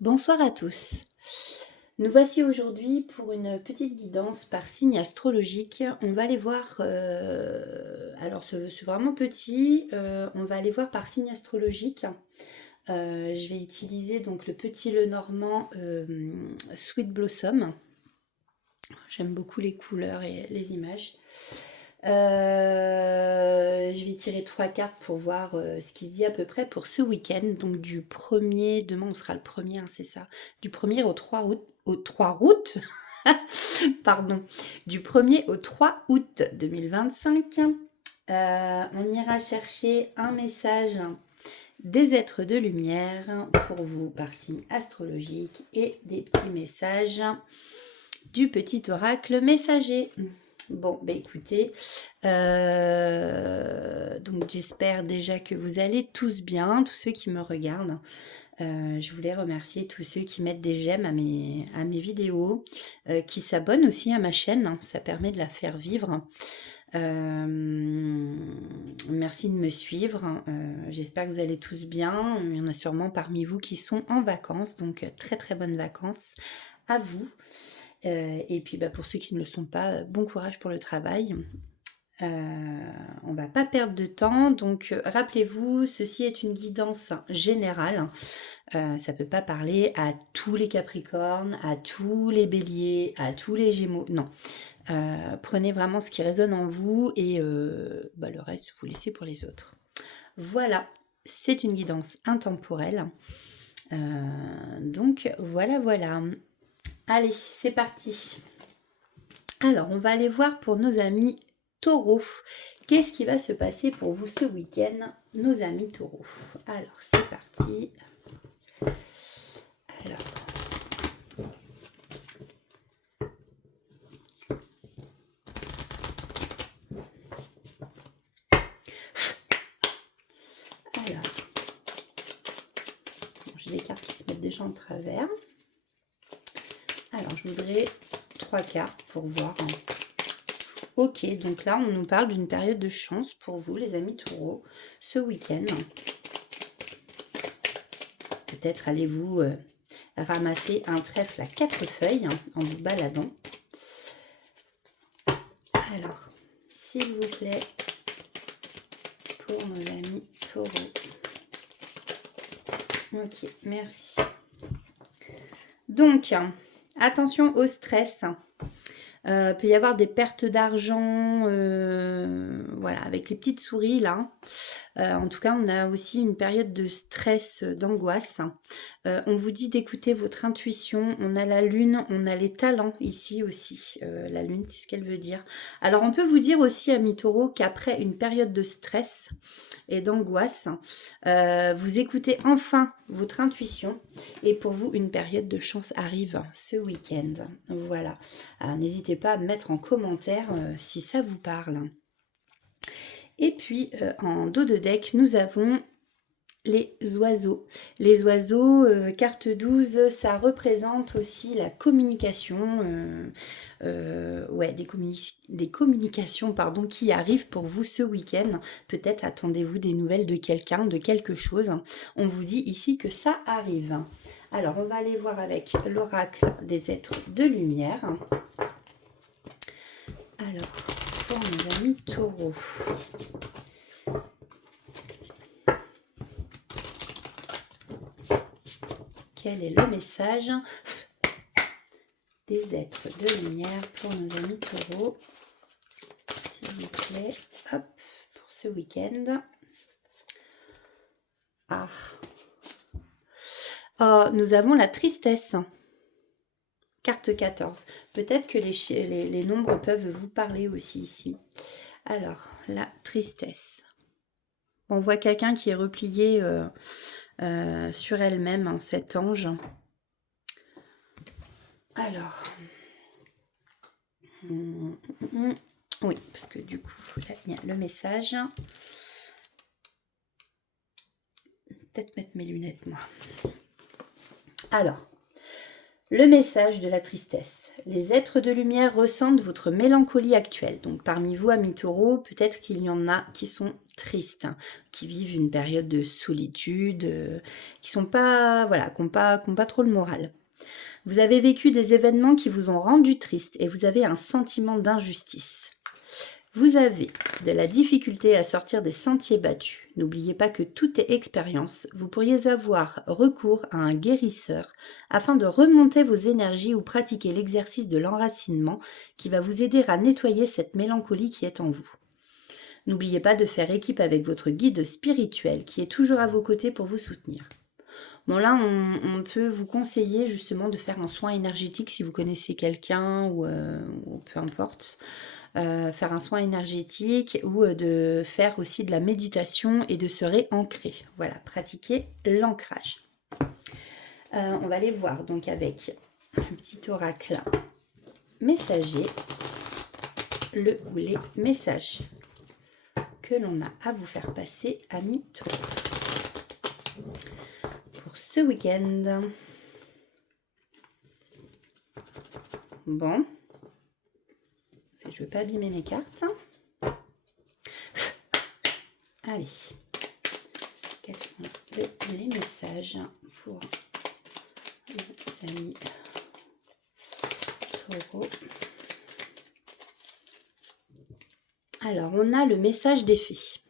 Bonsoir à tous. Nous voici aujourd'hui pour une petite guidance par signe astrologique. On va aller voir, alors c'est vraiment petit, on va aller voir par signe astrologique. Je vais utiliser donc le petit Lenormand Sweet Blossom. J'aime beaucoup les couleurs et les images. Je vais tirer 3 cartes pour voir ce qui se dit à peu près pour ce week-end. Donc du 1er, demain on sera le 1er, c'est ça. Du 1er au 3 août, pardon, du 1er au 3 août 2025. On ira chercher un message des êtres de lumière pour vous par signe astrologique et des petits messages du petit oracle messager. Bon, bah écoutez, donc j'espère déjà que vous allez tous bien, tous ceux qui me regardent. Je voulais remercier tous ceux qui mettent des j'aime à mes vidéos, qui s'abonnent aussi à ma chaîne, hein, ça permet de la faire vivre. Merci de me suivre, j'espère que vous allez tous bien. Il y en a sûrement parmi vous qui sont en vacances, donc très très bonnes vacances à vous. Et puis pour ceux qui ne le sont pas, bon courage pour le travail. On va pas perdre de temps, donc rappelez-vous, ceci est une guidance générale. Ça peut pas parler à tous les Capricornes, à tous les Béliers, à tous les Gémeaux, non. Prenez vraiment ce qui résonne en vous et le reste, vous laissez pour les autres. Voilà, c'est une guidance intemporelle. Donc voilà. Allez, c'est parti. Alors, on va aller voir pour nos amis taureaux. Qu'est-ce qui va se passer pour vous ce week-end, nos amis taureaux? Alors, c'est parti. Alors, j'ai des cartes qui se mettent déjà en travers. Alors, je voudrais 3 cartes pour voir. Ok, donc là, on nous parle d'une période de chance pour vous, les amis taureaux, ce week-end. Peut-être allez-vous ramasser un trèfle à 4 feuilles en vous baladant. Alors, s'il vous plaît, pour nos amis taureaux. Ok, merci. Donc, attention au stress. Peut y avoir des pertes d'argent, voilà, avec les petites souris là. En tout cas, on a aussi une période de stress, d'angoisse. On vous dit d'écouter votre intuition. On a la lune, on a les talents ici aussi. La lune, c'est ce qu'elle veut dire. Alors, on peut vous dire aussi, amis taureaux, qu'après une période de stress et d'angoisse, vous écoutez enfin votre intuition et pour vous, une période de chance arrive ce week-end. Voilà. Alors, n'hésitez pas à mettre en commentaire si ça vous parle. Et puis, en dos de deck, nous avons les oiseaux. Les oiseaux, carte 12, ça représente aussi la communication, ouais, des communications pardon, qui arrivent pour vous ce week-end. Peut-être attendez-vous des nouvelles de quelqu'un, de quelque chose. On vous dit ici que ça arrive. Alors, on va aller voir avec l'oracle des êtres de lumière. Alors, pour nos amis taureaux. Quel est le message des êtres de lumière pour nos amis taureaux, s'il vous plaît, hop, pour ce week-end. Ah. Oh, nous avons la tristesse. Carte 14. Peut-être que les nombres peuvent vous parler aussi ici. Alors, la tristesse. On voit quelqu'un qui est replié sur elle-même, hein, cet ange. Alors, oui, parce que du coup, là, il y a le message. Peut-être mettre mes lunettes, moi. Alors, Le message de la tristesse. Les êtres de lumière ressentent votre mélancolie actuelle. Donc parmi vous, amis taureaux, peut-être qu'il y en a qui sont tristes, hein, qui vivent une période de solitude, qui sont pas, voilà, qui n'ont pas trop le moral. Vous avez vécu des événements qui vous ont rendu triste et vous avez un sentiment d'injustice. Vous avez de la difficulté à sortir des sentiers battus. N'oubliez pas que tout est expérience. Vous pourriez avoir recours à un guérisseur afin de remonter vos énergies ou pratiquer l'exercice de l'enracinement qui va vous aider à nettoyer cette mélancolie qui est en vous. N'oubliez pas de faire équipe avec votre guide spirituel qui est toujours à vos côtés pour vous soutenir. Bon là, on peut vous conseiller justement de faire un soin énergétique si vous connaissez quelqu'un ou peu importe. Faire un soin énergétique ou de faire aussi de la méditation et de se réancrer. Voilà, pratiquer l'ancrage. On va aller voir donc avec un petit oracle messager le ou les messages que l'on a à vous faire passer, amis taureaux, pour ce week-end. Bon. Je ne veux pas abîmer mes cartes. Allez. Quels sont les messages pour les amis taureaux? Alors, on a le message des fées.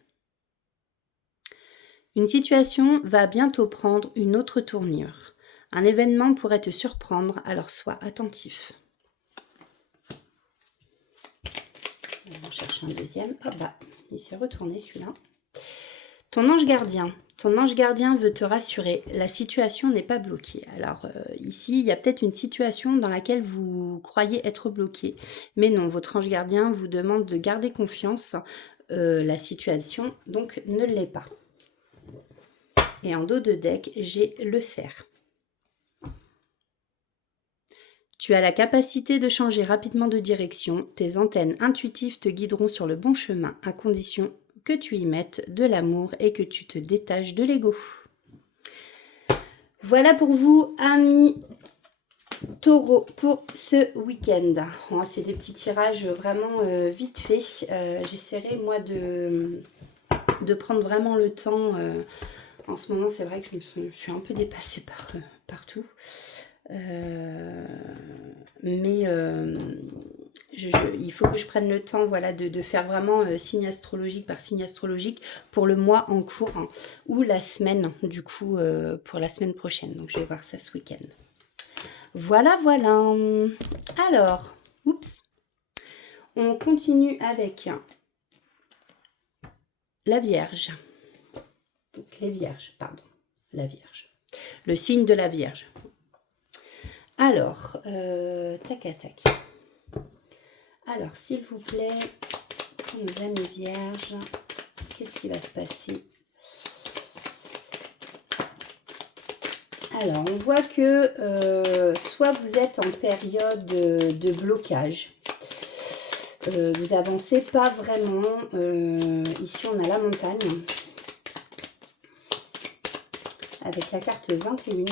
Une situation va bientôt prendre une autre tournure. Un événement pourrait te surprendre, alors sois attentif. On cherche un deuxième. Hop là, il s'est retourné celui-là. Ton ange gardien. Ton ange gardien veut te rassurer. La situation n'est pas bloquée. Alors ici, il y a peut-être une situation dans laquelle vous croyez être bloqué. Mais non, votre ange gardien vous demande de garder confiance. La situation, donc, ne l'est pas. Et en dos de deck, j'ai le cerf. Tu as la capacité de changer rapidement de direction. Tes antennes intuitives te guideront sur le bon chemin, à condition que tu y mettes de l'amour et que tu te détaches de l'ego. Voilà pour vous, amis taureaux, pour ce week-end. Oh, c'est des petits tirages vraiment vite faits. J'essaierai, moi, de prendre vraiment le temps. En ce moment, c'est vrai que je suis un peu dépassée partout. Mais il faut que je prenne le temps, voilà, de faire vraiment signe astrologique par signe astrologique pour le mois en cours, hein, ou la semaine, du coup, pour la semaine prochaine. Donc, je vais voir ça ce week-end. Voilà, voilà. Alors, oups. On continue avec la Vierge. Donc, les Vierges, pardon. La Vierge. Le signe de la Vierge. Alors, tac à tac. Alors, s'il vous plaît, pour nos amis vierges, qu'est-ce qui va se passer? Alors, on voit que soit vous êtes en période de blocage, vous avancez pas vraiment. Ici, on a la montagne, avec la carte 21.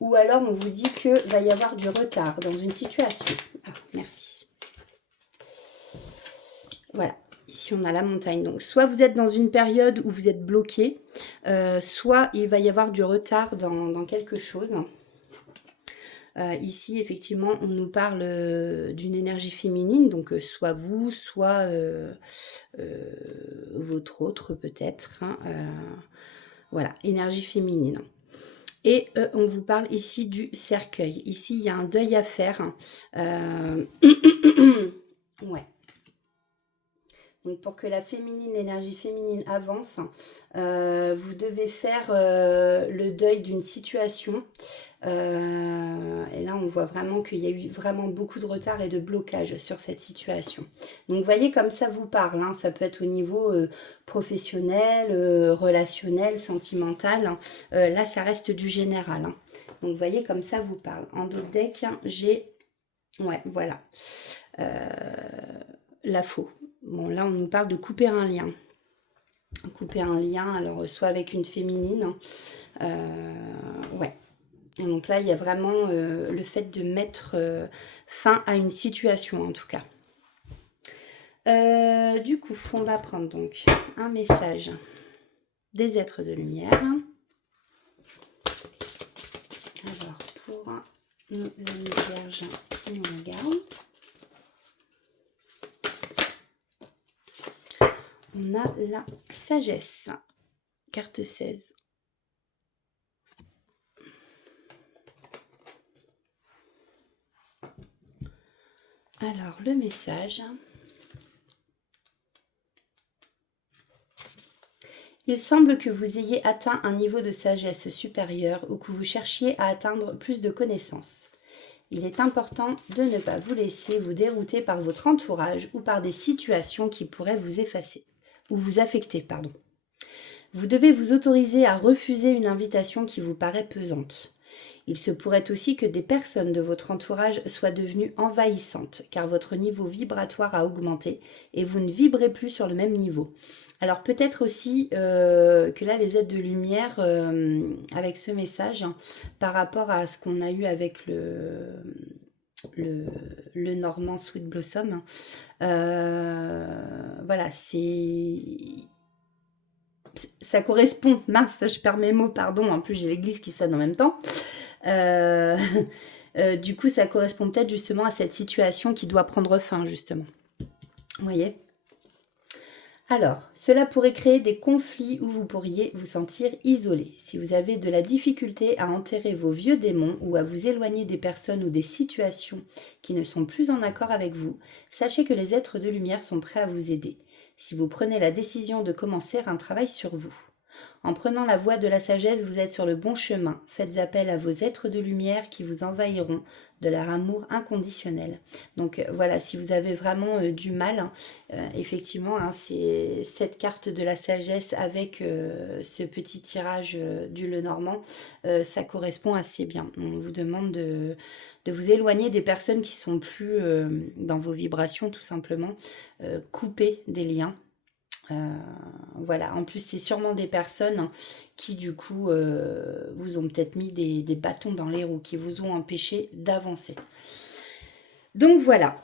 Ou alors, on vous dit que va y avoir du retard dans une situation. Ah, merci. Voilà, ici on a la montagne. Donc, soit vous êtes dans une période où vous êtes bloqué, soit il va y avoir du retard dans quelque chose. Ici, effectivement, on nous parle d'une énergie féminine, donc soit vous, soit votre autre peut-être. Hein, voilà, énergie féminine. Et on vous parle ici du cercueil. Ici, il y a un deuil à faire. Ouais. Donc, pour que la féminine, l'énergie féminine avance, vous devez faire le deuil d'une situation. Et là, on voit vraiment qu'il y a eu vraiment beaucoup de retard et de blocage sur cette situation. Donc, vous voyez comme ça vous parle. Hein, ça peut être au niveau professionnel, relationnel, sentimental. Hein. Là, ça reste du général. Hein. Donc, vous voyez comme ça vous parle. En dos de deck, hein, j'ai... Ouais, voilà. La faux. Bon, là, on nous parle de couper un lien. Couper un lien, alors soit avec une féminine. Ouais. Et donc là, il y a vraiment le fait de mettre fin à une situation en tout cas. Du coup, on va prendre donc un message des êtres de lumière. Alors, pour nos amis vierges, on regarde. On a la sagesse, carte 16. Alors, le message. Il semble que vous ayez atteint un niveau de sagesse supérieur ou que vous cherchiez à atteindre plus de connaissances. Il est important de ne pas vous laisser vous dérouter par votre entourage ou par des situations qui pourraient vous effacer ou vous affecter, pardon. Vous devez vous autoriser à refuser une invitation qui vous paraît pesante. Il se pourrait aussi que des personnes de votre entourage soient devenues envahissantes, car votre niveau vibratoire a augmenté et vous ne vibrez plus sur le même niveau. Alors peut-être aussi que là, les aides de lumière, avec ce message, par rapport à ce qu'on a eu avec le Normand Sweet Blossom, voilà, ça correspond, mince, je perds mes mots, pardon, en plus j'ai l'église qui sonne en même temps. Du coup, ça correspond peut-être justement à cette situation qui doit prendre fin, justement. Vous voyez ? Alors, cela pourrait créer des conflits où vous pourriez vous sentir isolé. Si vous avez de la difficulté à enterrer vos vieux démons ou à vous éloigner des personnes ou des situations qui ne sont plus en accord avec vous, sachez que les êtres de lumière sont prêts à vous aider. Si vous prenez la décision de commencer un travail sur vous. En prenant la voie de la sagesse, vous êtes sur le bon chemin. Faites appel à vos êtres de lumière qui vous envahiront de leur amour inconditionnel. Donc voilà, si vous avez vraiment du mal, effectivement, c'est cette carte de la sagesse avec ce petit tirage du Lenormand, ça correspond assez bien. On vous demande de vous éloigner des personnes qui sont plus dans vos vibrations, tout simplement. Couper des liens. Voilà, en plus c'est sûrement des personnes qui du coup vous ont peut-être mis des bâtons dans les roues, qui vous ont empêché d'avancer. Donc voilà,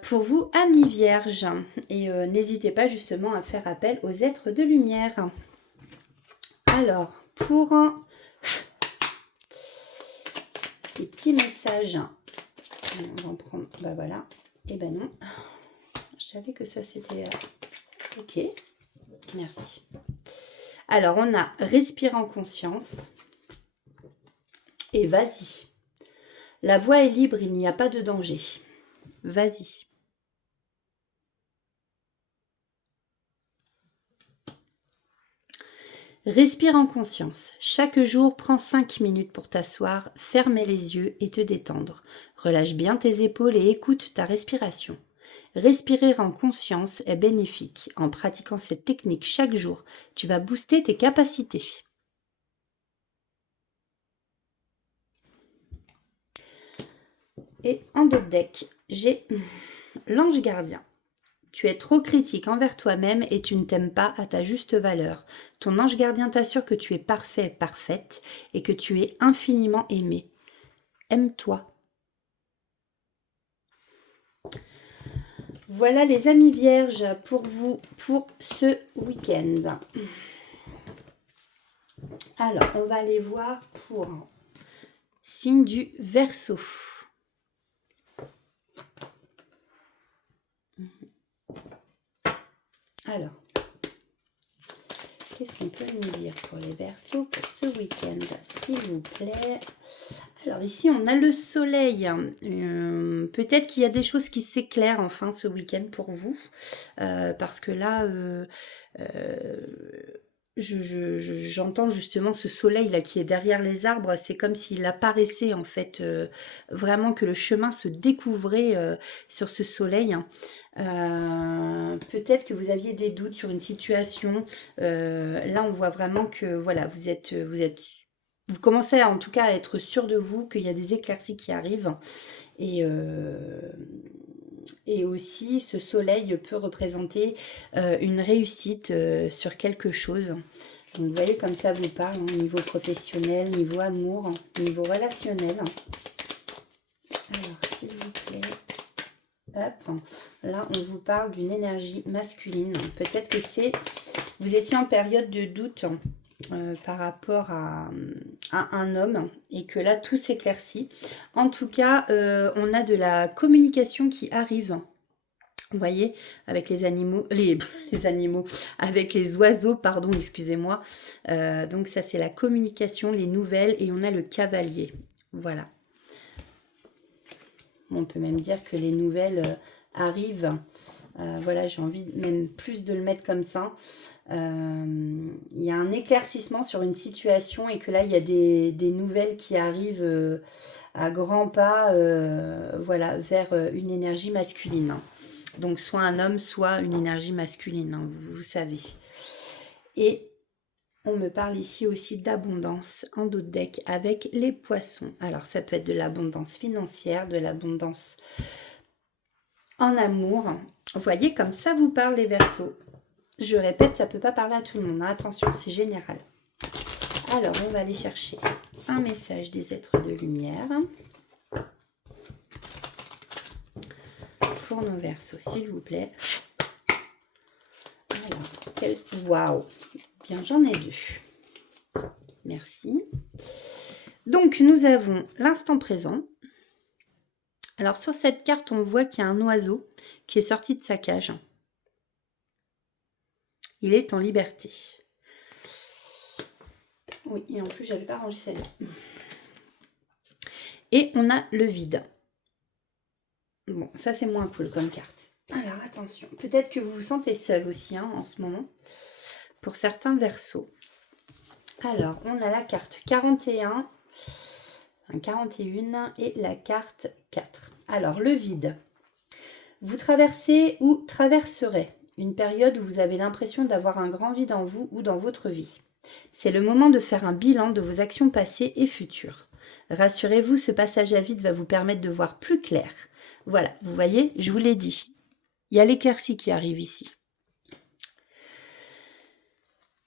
pour vous amis vierges, et n'hésitez pas justement à faire appel aux êtres de lumière. Alors, pour les petits messages, on va en prendre, bah voilà, et ben non, je savais que ça c'était... Ok, merci. Alors, on a respire en conscience et vas-y. La voie est libre, il n'y a pas de danger. Vas-y. Respire en conscience. Chaque jour, prends 5 minutes pour t'asseoir, fermer les yeux et te détendre. Relâche bien tes épaules et écoute ta respiration. Respirer en conscience est bénéfique. En pratiquant cette technique chaque jour, tu vas booster tes capacités. Et en dos de deck, j'ai l'ange gardien. Tu es trop critique envers toi-même et tu ne t'aimes pas à ta juste valeur. Ton ange gardien t'assure que tu es parfait, parfaite et que tu es infiniment aimé. Aime-toi. Voilà les amis vierges pour vous pour ce week-end. Alors, on va aller voir pour signe du Verseau. Alors, qu'est-ce qu'on peut nous dire pour les Verseaux pour ce week-end, s'il vous plaît? Alors ici, on a le soleil. Peut-être qu'il y a des choses qui s'éclairent enfin ce week-end pour vous. Parce que là, j'entends justement ce soleil là qui est derrière les arbres. C'est comme s'il apparaissait en fait, vraiment que le chemin se découvrait sur ce soleil. Peut-être que vous aviez des doutes sur une situation. Là, on voit vraiment que voilà, vous commencez en tout cas à être sûr de vous, qu'il y a des éclaircies qui arrivent. Et aussi, ce soleil peut représenter une réussite sur quelque chose. Donc, vous voyez comme ça vous parle, au niveau professionnel, niveau amour, niveau relationnel. Alors, s'il vous plaît, hop, là, on vous parle d'une énergie masculine. Peut-être que vous étiez en période de doute par rapport à un homme et que là, tout s'éclaircit. En tout cas, on a de la communication qui arrive. Vous voyez, avec les animaux, les animaux, avec les oiseaux, pardon, excusez-moi. Donc ça, c'est la communication, les nouvelles, et on a le cavalier. Voilà. On peut même dire que les nouvelles arrivent. Voilà, j'ai envie même plus de le mettre comme ça. Il y a un éclaircissement sur une situation et que là, il y a des nouvelles qui arrivent à grands pas voilà, vers une énergie masculine. Donc, soit un homme, soit une énergie masculine, hein, vous savez. Et on me parle ici aussi d'abondance en dos de deck avec les poissons. Alors, ça peut être de l'abondance financière, de l'abondance en amour. Vous voyez, comme ça vous parle les Verseaux. Je répète, ça ne peut pas parler à tout le monde. Hein. Attention, c'est général. Alors, on va aller chercher un message des êtres de lumière. Pour nos Verseaux, s'il vous plaît. Alors, waouh! Bien, j'en ai deux. Merci. Donc, nous avons l'instant présent. Alors, sur cette carte, on voit qu'il y a un oiseau qui est sorti de sa cage. Il est en liberté. Oui, et en plus, j'avais pas rangé celle-là. Et on a le vide. Bon, ça, c'est moins cool comme carte. Alors, attention. Peut-être que vous vous sentez seul aussi hein, en ce moment. Pour certains Verseaux. Alors, on a la carte 41, 41 et la carte 4. Alors, le vide. Vous traversez ou traverserez une période où vous avez l'impression d'avoir un grand vide en vous ou dans votre vie. C'est le moment de faire un bilan de vos actions passées et futures. Rassurez-vous, ce passage à vide va vous permettre de voir plus clair. Voilà, vous voyez, je vous l'ai dit. Il y a l'éclaircie qui arrive ici.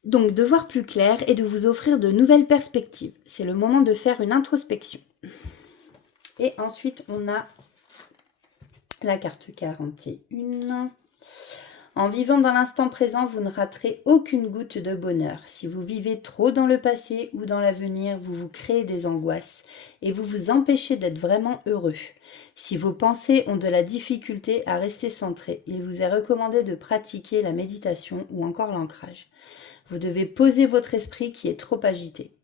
Donc, de voir plus clair et de vous offrir de nouvelles perspectives. C'est le moment de faire une introspection. Et ensuite, on a la carte 41. En vivant dans l'instant présent, vous ne raterez aucune goutte de bonheur. Si vous vivez trop dans le passé ou dans l'avenir, vous vous créez des angoisses et vous vous empêchez d'être vraiment heureux. Si vos pensées ont de la difficulté à rester centrées, il vous est recommandé de pratiquer la méditation ou encore l'ancrage. Vous devez poser votre esprit qui est trop agité.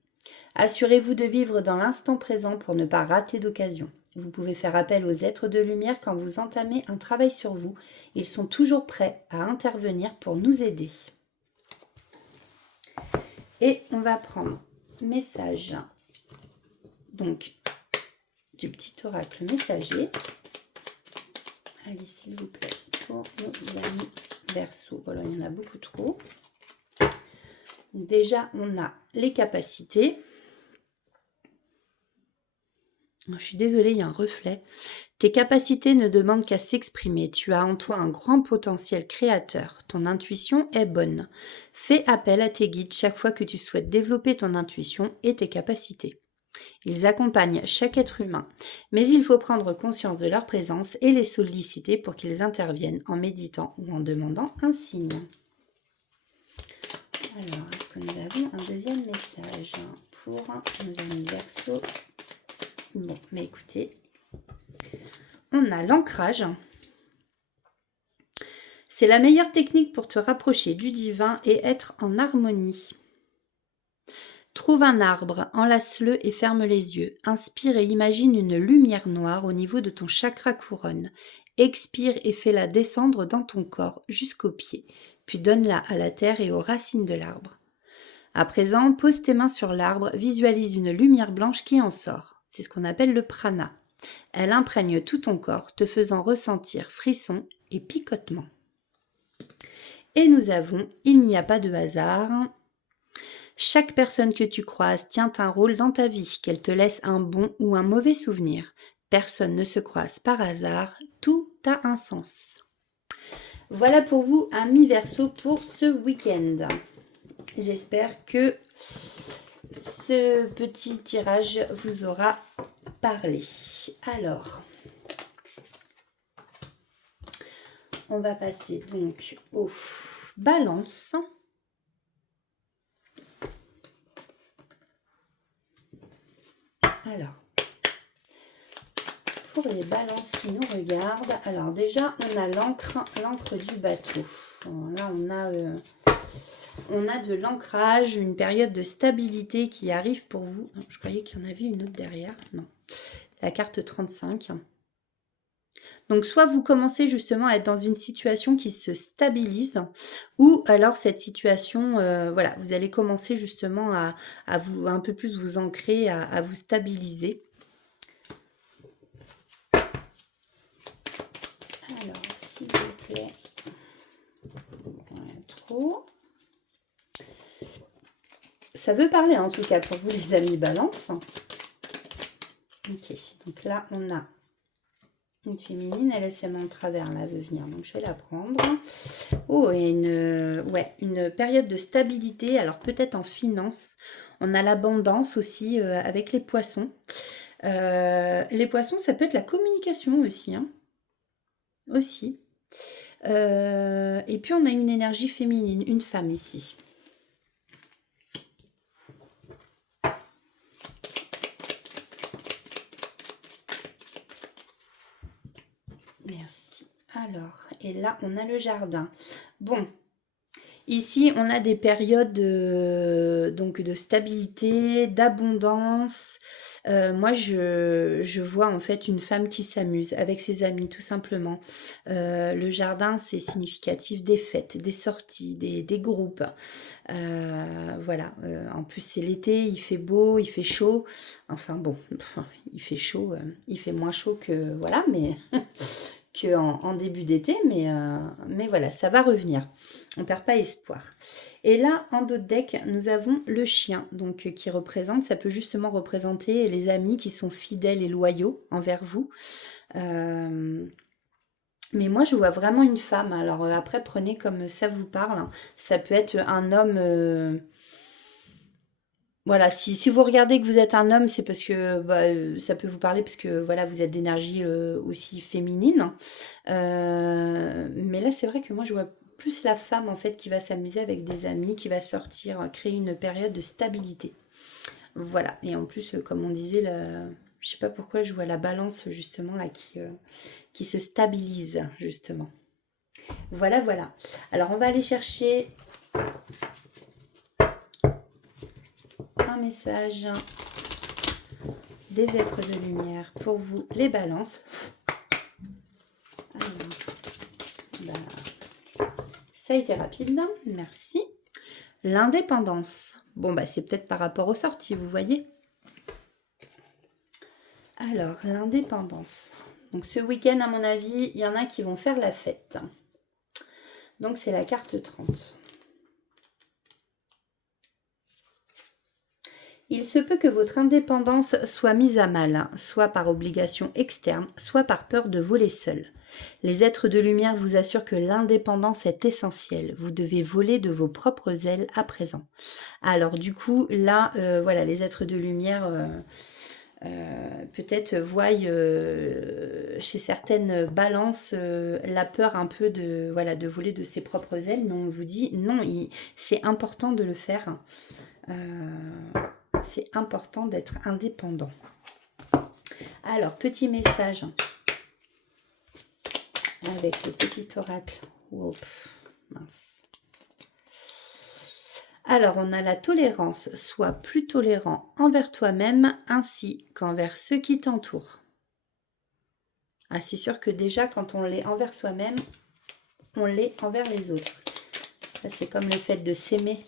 Assurez-vous de vivre dans l'instant présent pour ne pas rater d'occasion. Vous pouvez faire appel aux êtres de lumière quand vous entamez un travail sur vous. Ils sont toujours prêts à intervenir pour nous aider. Et on va prendre message donc du petit oracle messager. Allez, s'il vous plaît, pour nos amis Verseaux. Voilà, il y en a beaucoup trop. Déjà, on a les capacités. Je suis désolée, il y a un reflet. Tes capacités ne demandent qu'à s'exprimer. Tu as en toi un grand potentiel créateur. Ton intuition est bonne. Fais appel à tes guides chaque fois que tu souhaites développer ton intuition et tes capacités. Ils accompagnent chaque être humain, mais il faut prendre conscience de leur présence et les solliciter pour qu'ils interviennent en méditant ou en demandant un signe. Alors, est-ce que nous avons un deuxième message pour nos amis Verseaux? Bon, mais écoutez, on a l'ancrage. C'est la meilleure technique pour te rapprocher du divin et être en harmonie. Trouve un arbre, enlace-le et ferme les yeux. Inspire et imagine une lumière noire au niveau de ton chakra couronne. Expire et fais-la descendre dans ton corps jusqu'aux pieds, puis donne-la à la terre et aux racines de l'arbre. À présent, pose tes mains sur l'arbre, visualise une lumière blanche qui en sort. C'est ce qu'on appelle le prana. Elle imprègne tout ton corps, te faisant ressentir frissons et picotements. Et nous avons « Il n'y a pas de hasard ». Chaque personne que tu croises tient un rôle dans ta vie, qu'elle te laisse un bon ou un mauvais souvenir. Personne ne se croise par hasard, tout a un sens. Voilà pour vous, amis Verseaux, pour ce week-end. J'espère que ce petit tirage vous aura parlé. Alors, on va passer donc aux balances. Alors, pour les balances qui nous regardent, alors déjà, on a l'encre du bateau. Là, on a de l'ancrage, une période de stabilité qui arrive pour vous. Je croyais qu'il y en avait une autre derrière. Non, la carte 35. Donc, soit vous commencez justement à être dans une situation qui se stabilise, ou alors cette situation, voilà, vous allez commencer justement à vous un peu plus vous ancrer, à vous stabiliser. Alors, s'il vous plaît, rien trop. Ça veut parler en tout cas pour vous les amis balance. Ok, donc là on a une féminine, elle est en travers, là, elle veut venir, donc je vais la prendre. Oh, et une période de stabilité, alors peut-être en finance. On a l'abondance aussi avec les poissons. Les poissons, ça peut être la communication aussi. Hein. Aussi. Et puis on a une énergie féminine, une femme ici. Merci. Alors, et là, on a le jardin. Bon, ici, on a des périodes donc de stabilité, d'abondance. Moi, je vois en fait une femme qui s'amuse avec ses amis, tout simplement. Le jardin, c'est significatif des fêtes, des sorties, des groupes. Voilà. En plus, c'est l'été, il fait beau, il fait chaud. Enfin bon, il fait chaud, il fait moins chaud que voilà, mais en début d'été, mais voilà, ça va revenir. On ne perd pas espoir. Et là, en dos de deck, nous avons le chien, donc qui représente, ça peut justement représenter les amis qui sont fidèles et loyaux envers vous. Mais moi, je vois vraiment une femme. Alors après, prenez comme ça vous parle. Hein. Ça peut être un homme. Voilà, si vous regardez que vous êtes un homme, c'est parce que ça peut vous parler parce que voilà, vous êtes d'énergie aussi féminine. Mais là, c'est vrai que moi, je vois plus la femme en fait qui va s'amuser avec des amis, qui va sortir, créer une période de stabilité. Voilà. Et en plus, comme on disait, je sais pas pourquoi je vois la balance justement là qui se stabilise justement. Voilà, voilà. Alors, on va aller chercher un message des êtres de lumière pour vous, les balances. Alors, ça a été rapide, merci. L'indépendance. Bon, c'est peut-être par rapport aux sorties, vous voyez. Alors, l'indépendance. Donc, ce week-end, à mon avis, il y en a qui vont faire la fête. Donc, c'est la carte 30. Il se peut que votre indépendance soit mise à mal, soit par obligation externe, soit par peur de voler seul. Les êtres de lumière vous assurent que l'indépendance est essentielle. Vous devez voler de vos propres ailes à présent. Alors du coup, là, voilà, les êtres de lumière peut-être voient chez certaines balances la peur un peu de voler de ses propres ailes, mais on vous dit non, c'est important de le faire. C'est important d'être indépendant. Alors, petit message avec le petit oracle. Oh, mince. Alors, on a la tolérance. Sois plus tolérant envers toi-même ainsi qu'envers ceux qui t'entourent. Ah, c'est sûr que déjà, quand on l'est envers soi-même, on l'est envers les autres. Ça, c'est comme le fait de s'aimer.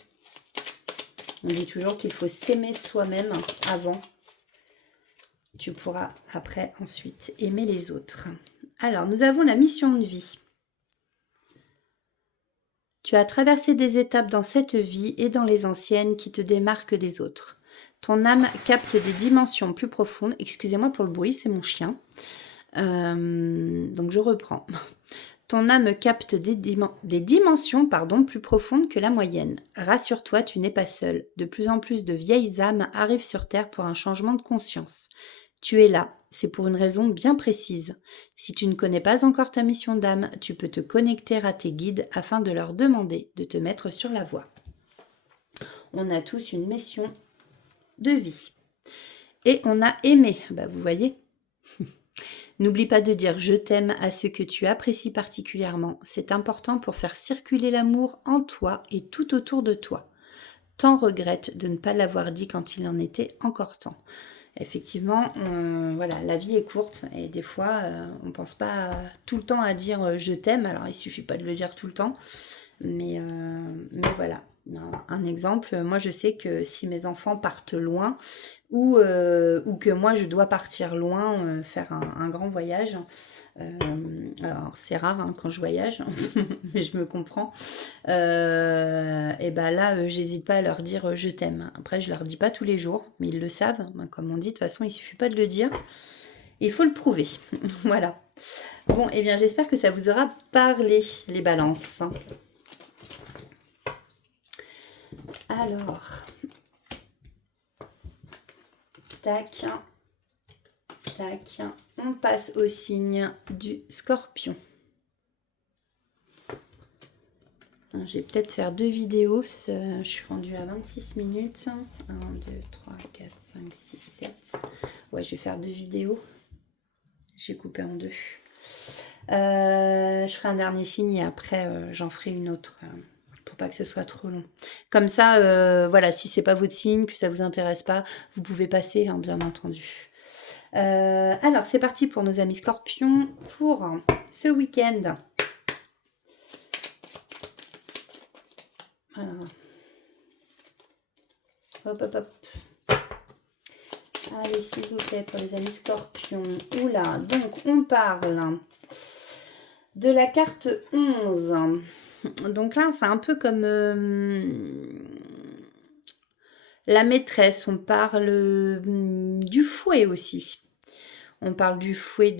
On dit toujours qu'il faut s'aimer soi-même avant. Tu pourras après, ensuite, aimer les autres. Alors, nous avons la mission de vie. Tu as traversé des étapes dans cette vie et dans les anciennes qui te démarquent des autres. Ton âme capte des dimensions plus profondes. Excusez-moi pour le bruit, c'est mon chien. Donc je reprends. Ton âme capte des dimensions plus profondes que la moyenne. Rassure-toi, tu n'es pas seul. De plus en plus de vieilles âmes arrivent sur Terre pour un changement de conscience. Tu es là, c'est pour une raison bien précise. Si tu ne connais pas encore ta mission d'âme, tu peux te connecter à tes guides afin de leur demander de te mettre sur la voie. On a tous une mission de vie. Et on a aimé, vous voyez. N'oublie pas de dire « je t'aime » à ceux que tu apprécies particulièrement. C'est important pour faire circuler l'amour en toi et tout autour de toi. Tant regrette de ne pas l'avoir dit quand il en était encore temps. Effectivement, voilà, la vie est courte et des fois, on ne pense pas tout le temps à dire « je t'aime ». Alors, il ne suffit pas de le dire tout le temps, mais voilà. Un exemple, moi je sais que si mes enfants partent loin ou que moi je dois partir loin, faire un grand voyage, alors c'est rare quand je voyage, mais je me comprends, et là j'hésite pas à leur dire je t'aime. Après je leur dis pas tous les jours, mais ils le savent, comme on dit, de toute façon il suffit pas de le dire, il faut le prouver. Voilà. Bon, et bien j'espère que ça vous aura parlé, les balances. Alors, tac, tac, on passe au signe du Scorpion. Je vais peut-être faire 2 vidéos, je suis rendue à 26 minutes. 1, 2, 3, 4, 5, 6, 7. Ouais, je vais faire 2 vidéos. Je vais couper en 2. Je ferai un dernier signe et après j'en ferai une autre. Pour pas que ce soit trop long. Comme ça, voilà, si c'est pas votre signe, que ça vous intéresse pas, vous pouvez passer, hein, bien entendu. Alors, c'est parti pour nos amis Scorpions pour ce week-end. Voilà. Hop, hop, hop. Allez, s'il vous plaît, pour les amis Scorpions. Oula, donc on parle de la carte 11. Donc là, c'est un peu comme la maîtresse. On parle du fouet aussi. On parle du fouet,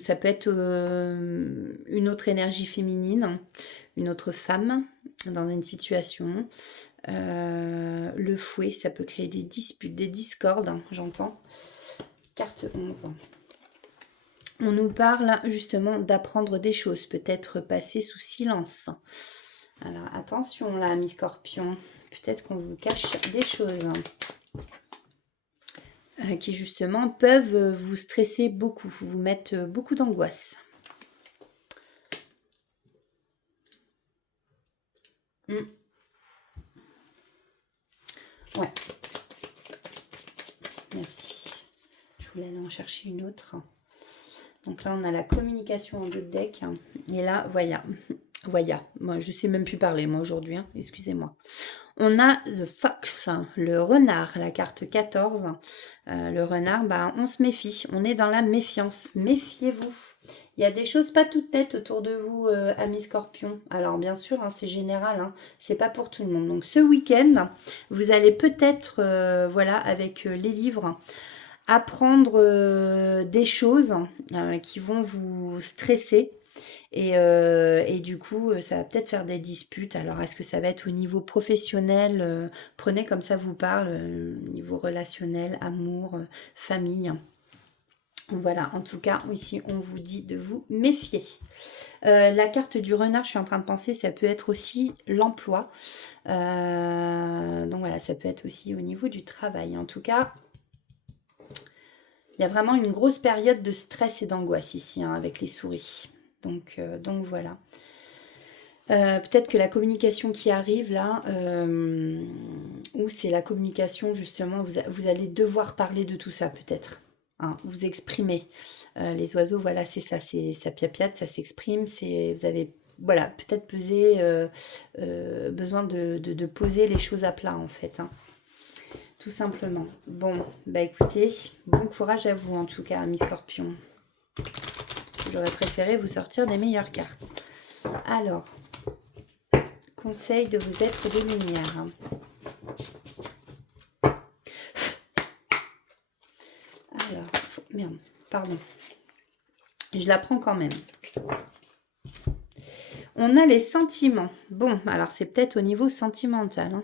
ça peut être une autre énergie féminine, une autre femme dans une situation. Le fouet, ça peut créer des disputes, des discordes, j'entends. Carte 11. On nous parle justement d'apprendre des choses, peut-être passer sous silence. Alors attention là, mes Scorpions, peut-être qu'on vous cache des choses qui justement peuvent vous stresser beaucoup, vous mettre beaucoup d'angoisse. Ouais. Merci. Je voulais aller en chercher une autre. Donc là, on a la communication en 2 decks. Et là, voilà. Voilà. Moi, je sais même plus parler, moi, aujourd'hui. Hein. Excusez-moi. On a The Fox, le renard, la carte 14. Le renard, on se méfie. On est dans la méfiance. Méfiez-vous. Il y a des choses pas toutes nettes autour de vous, amis Scorpions. Alors, bien sûr, hein, c'est général. Hein, c'est pas pour tout le monde. Donc, ce week-end, vous allez peut-être, voilà, avec les livres, apprendre des choses qui vont vous stresser et du coup ça va peut-être faire des disputes. Alors est-ce que ça va être au niveau professionnel, prenez comme ça vous parle, niveau relationnel, amour, famille. Voilà, en tout cas, ici, on vous dit de vous méfier. La carte du renard, je suis en train de penser, ça peut être aussi l'emploi. Donc voilà, ça peut être aussi au niveau du travail. En tout cas, il y a vraiment une grosse période de stress et d'angoisse ici, hein, avec les souris. Donc voilà. Peut-être que la communication qui arrive là, ou c'est la communication justement, vous allez devoir parler de tout ça peut-être. Hein, vous exprimer. Les oiseaux, voilà, c'est ça, ça piapiate, ça s'exprime. Vous avez, voilà, peut-être besoin de poser les choses à plat en fait. Hein. Tout simplement. Bon, écoutez, bon courage à vous en tout cas, amis Scorpions. J'aurais préféré vous sortir des meilleures cartes. Alors, conseil de vous être de lumière. Alors, merde, pardon. Je la prends quand même. On a les sentiments. Bon, alors c'est peut-être au niveau sentimental. Hein.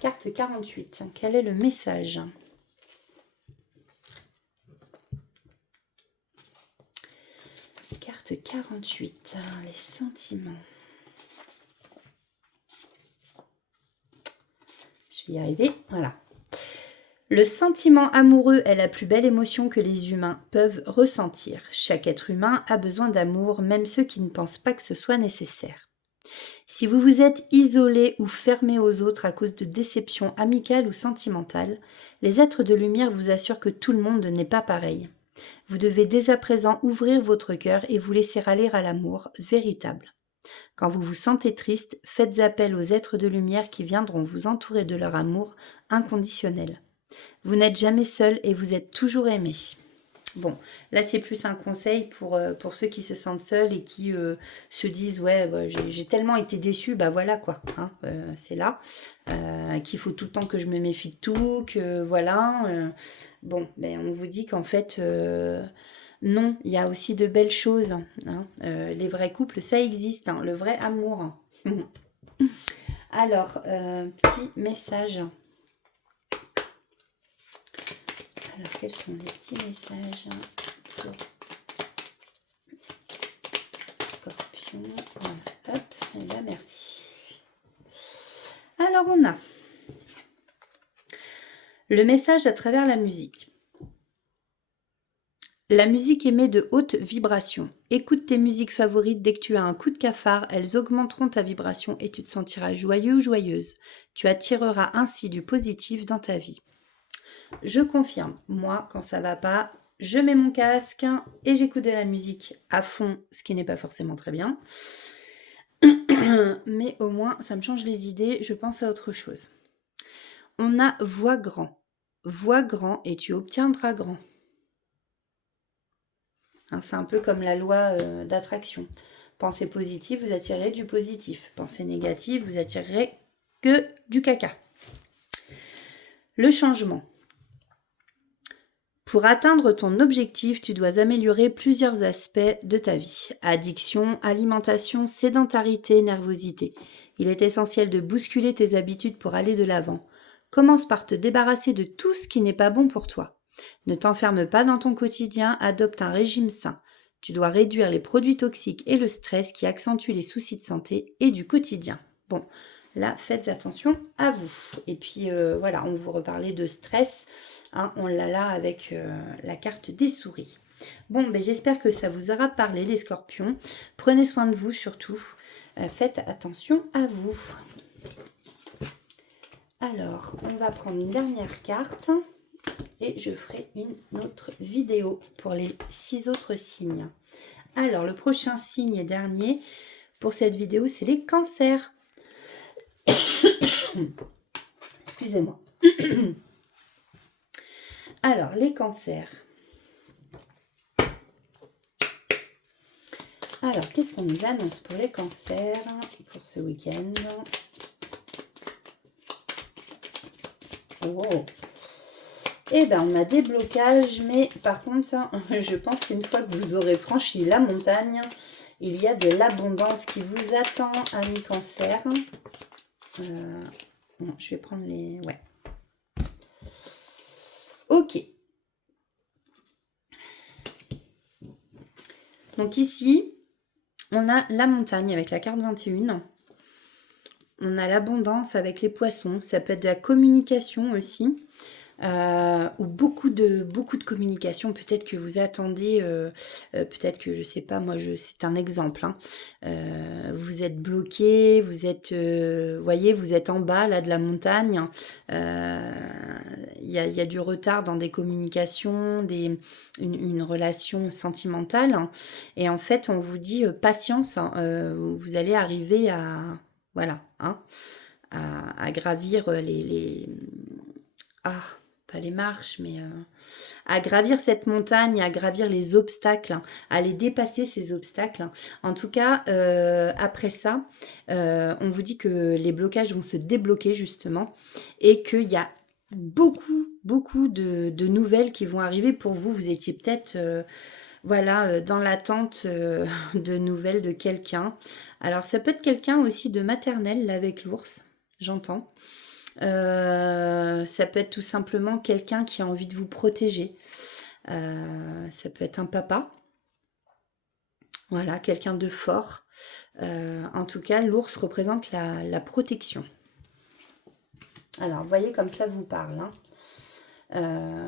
Carte 48. Quel est le message? Carte 48. Les sentiments. Je vais y arriver. Voilà. Le sentiment amoureux est la plus belle émotion que les humains peuvent ressentir. Chaque être humain a besoin d'amour, même ceux qui ne pensent pas que ce soit nécessaire. Si vous vous êtes isolé ou fermé aux autres à cause de déceptions amicales ou sentimentales, les êtres de lumière vous assurent que tout le monde n'est pas pareil. Vous devez dès à présent ouvrir votre cœur et vous laisser aller à l'amour véritable. Quand vous vous sentez triste, faites appel aux êtres de lumière qui viendront vous entourer de leur amour inconditionnel. Vous n'êtes jamais seul et vous êtes toujours aimé. Bon, là c'est plus un conseil pour ceux qui se sentent seuls et qui se disent ouais, j'ai tellement été déçu, bah voilà quoi, hein, c'est là, qu'il faut tout le temps que je me méfie de tout, que voilà, bon, ben on vous dit qu'en fait non, il y a aussi de belles choses, hein, les vrais couples ça existe, hein, le vrai amour. Alors, petit message. Alors, quels sont les petits messages pour Scorpion? Voilà, hop, et bien merci. Alors, on a le message à travers la musique. La musique émet de hautes vibrations. Écoute tes musiques favorites dès que tu as un coup de cafard, elles augmenteront ta vibration et tu te sentiras joyeux ou joyeuse. Tu attireras ainsi du positif dans ta vie. Je confirme, moi, quand ça va pas, je mets mon casque et j'écoute de la musique à fond, ce qui n'est pas forcément très bien. Mais au moins, ça me change les idées, je pense à autre chose. On a vois grand. Vois grand et tu obtiendras grand. Hein, c'est un peu comme la loi d'attraction. Pensez positif, vous attirez du positif. Pensez négatif, vous attirerez que du caca. Le changement. Pour atteindre ton objectif, tu dois améliorer plusieurs aspects de ta vie. Addiction, alimentation, sédentarité, nervosité. Il est essentiel de bousculer tes habitudes pour aller de l'avant. Commence par te débarrasser de tout ce qui n'est pas bon pour toi. Ne t'enferme pas dans ton quotidien, adopte un régime sain. Tu dois réduire les produits toxiques et le stress qui accentuent les soucis de santé et du quotidien. Bon, là, faites attention à vous. Et puis, voilà, on vous reparlait de stress. Hein, on l'a là avec la carte des souris. Bon, ben, j'espère que ça vous aura parlé, les scorpions. Prenez soin de vous surtout. Faites attention à vous. Alors, on va prendre une dernière carte. Et je ferai une autre vidéo pour les 6 autres signes. Alors, le prochain signe et dernier pour cette vidéo, c'est les cancers. Excusez-moi. Alors, les cancers. Alors, qu'est-ce qu'on nous annonce pour les cancers pour ce week-end? Oh. Eh bien, on a des blocages, mais par contre, je pense qu'une fois que vous aurez franchi la montagne, il y a de l'abondance qui vous attend, amis cancer. Bon, je vais prendre les... Ouais. Ok. Donc ici, on a la montagne avec la carte 21. On a l'abondance avec les poissons. Ça peut être de la communication aussi. Ou beaucoup de communication. Peut-être que vous attendez, peut-être que je sais pas, moi c'est un exemple. Hein. Vous êtes bloqué, vous êtes, voyez, vous êtes en bas là de la montagne. Il y a du retard dans des communications, une relation sentimentale. Hein. Et en fait, on vous dit patience. Hein, vous allez arriver à, voilà, hein, à gravir pas les marches, mais à gravir cette montagne, à gravir les obstacles, hein, à les dépasser ces obstacles. Hein. En tout cas, après ça, on vous dit que les blocages vont se débloquer justement et qu'il y a beaucoup de nouvelles qui vont arriver pour vous. Vous étiez peut-être... Voilà, dans l'attente de nouvelles de quelqu'un. Alors ça peut être quelqu'un aussi de maternel là avec l'ours, j'entends. Ça peut être tout simplement quelqu'un qui a envie de vous protéger. Ça peut être un papa, voilà, quelqu'un de fort. En tout cas, l'ours représente la protection. Alors, vous voyez comme ça vous parle, hein.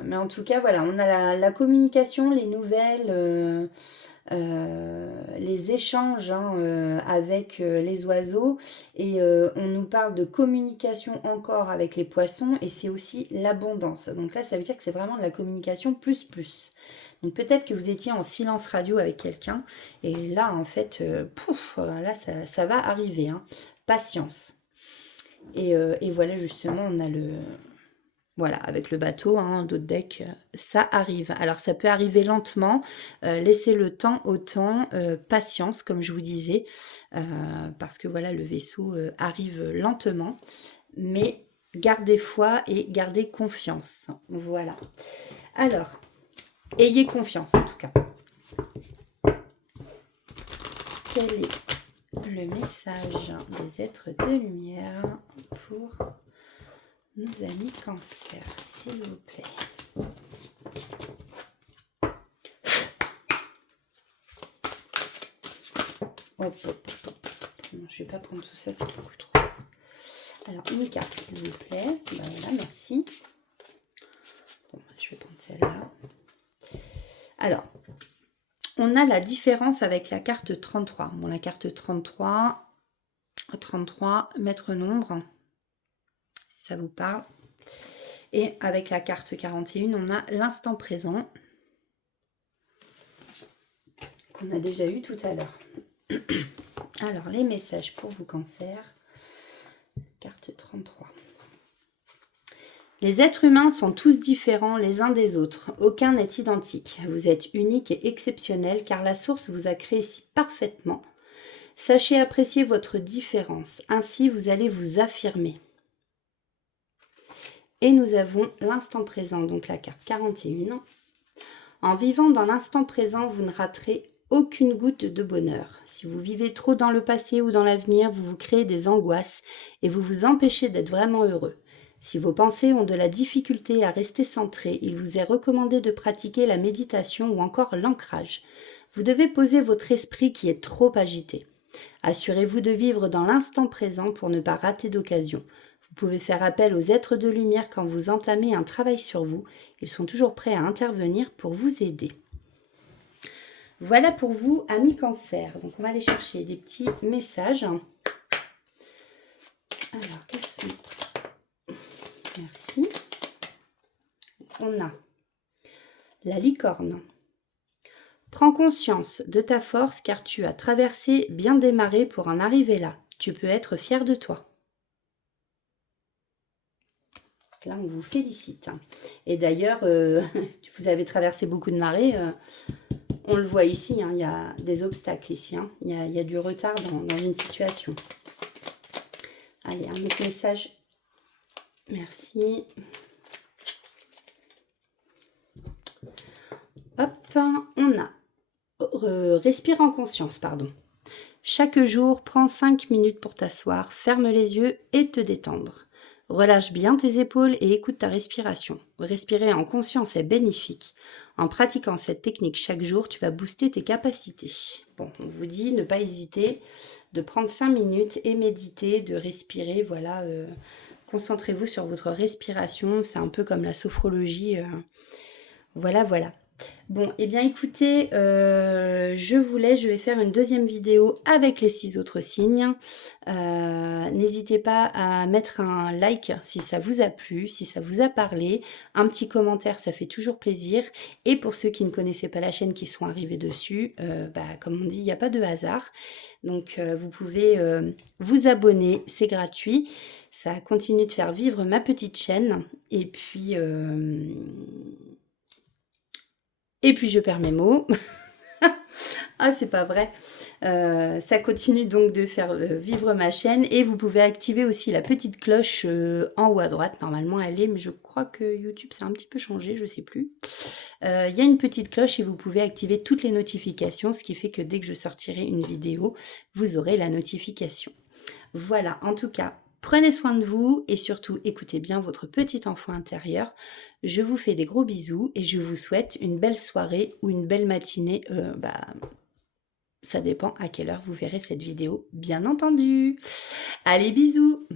Mais en tout cas, voilà, on a la communication, les nouvelles, les échanges hein, avec les oiseaux. Et on nous parle de communication encore avec les poissons. Et c'est aussi l'abondance. Donc là, ça veut dire que c'est vraiment de la communication plus plus. Donc peut-être que vous étiez en silence radio avec quelqu'un. Et là, en fait, pouf, là, ça va arriver. Hein. Patience. Et voilà, justement, on a le... Voilà, avec le bateau, hein, d'autres decks, ça arrive. Alors, ça peut arriver lentement. Laissez le temps au temps. Patience, comme je vous disais. Parce que, voilà, le vaisseau arrive lentement. Mais gardez foi et gardez confiance. Voilà. Alors, ayez confiance, en tout cas. Quel est le message des êtres de lumière pour nos amis Cancer, s'il vous plaît? Hop, hop, hop, hop. Non, je ne vais pas prendre tout ça, c'est beaucoup trop. Alors, une carte, s'il vous plaît. Ben voilà, merci. Bon, je vais prendre celle-là. Alors, on a la différence avec la carte 33. Bon, la carte 33, maître nombre, si ça vous parle. Et avec la carte 41, on a l'instant présent, qu'on a déjà eu tout à l'heure. Alors, les messages pour vous, Cancer. Carte 33. Les êtres humains sont tous différents les uns des autres. Aucun n'est identique. Vous êtes unique et exceptionnel car la source vous a créé si parfaitement. Sachez apprécier votre différence. Ainsi, vous allez vous affirmer. Et nous avons l'instant présent, donc la carte 41. En vivant dans l'instant présent, vous ne raterez aucune goutte de bonheur. Si vous vivez trop dans le passé ou dans l'avenir, vous vous créez des angoisses et vous vous empêchez d'être vraiment heureux. Si vos pensées ont de la difficulté à rester centrées, il vous est recommandé de pratiquer la méditation ou encore l'ancrage. Vous devez poser votre esprit qui est trop agité. Assurez-vous de vivre dans l'instant présent pour ne pas rater d'occasion. Vous pouvez faire appel aux êtres de lumière quand vous entamez un travail sur vous. Ils sont toujours prêts à intervenir pour vous aider. Voilà pour vous, amis Cancer. Donc, on va aller chercher des petits messages. Alors, quels sont... Merci. On a la licorne. Prends conscience de ta force car tu as traversé bien des marées pour en arriver là. Tu peux être fier de toi. Là, on vous félicite. Et d'ailleurs, vous avez traversé beaucoup de marées. On le voit ici, hein, il y a des obstacles ici. Hein. Il y a du retard dans une situation. Allez, un autre message. Merci. Hop, on a respire en conscience, pardon. Chaque jour, prends 5 minutes pour t'asseoir, ferme les yeux et te détendre. Relâche bien tes épaules et écoute ta respiration. Respirer en conscience est bénéfique. En pratiquant cette technique chaque jour, tu vas booster tes capacités. Bon, on vous dit ne pas hésiter de prendre 5 minutes et méditer, de respirer, voilà. Concentrez-vous sur votre respiration, c'est un peu comme la sophrologie. Voilà, voilà. Bon, eh bien écoutez, je vous laisse, je vais faire une deuxième vidéo avec les 6 autres signes. N'hésitez pas à mettre un like si ça vous a plu, si ça vous a parlé. Un petit commentaire, ça fait toujours plaisir. Et pour ceux qui ne connaissaient pas la chaîne, qui sont arrivés dessus, comme on dit, il n'y a pas de hasard. Donc vous pouvez vous abonner, c'est gratuit. Ça continue de faire vivre ma petite chaîne. Et puis je perds mes mots. Ah, c'est pas vrai. Ça continue donc de faire vivre ma chaîne et vous pouvez activer aussi la petite cloche en haut à droite. Normalement, elle est, mais je crois que YouTube, ça a un petit peu changé, je sais plus. Il y a une petite cloche et vous pouvez activer toutes les notifications, ce qui fait que dès que je sortirai une vidéo, vous aurez la notification. Voilà, en tout cas, prenez soin de vous et surtout écoutez bien votre petit enfant intérieur. Je vous fais des gros bisous et je vous souhaite une belle soirée ou une belle matinée. Ça dépend à quelle heure vous verrez cette vidéo, bien entendu. Allez, bisous!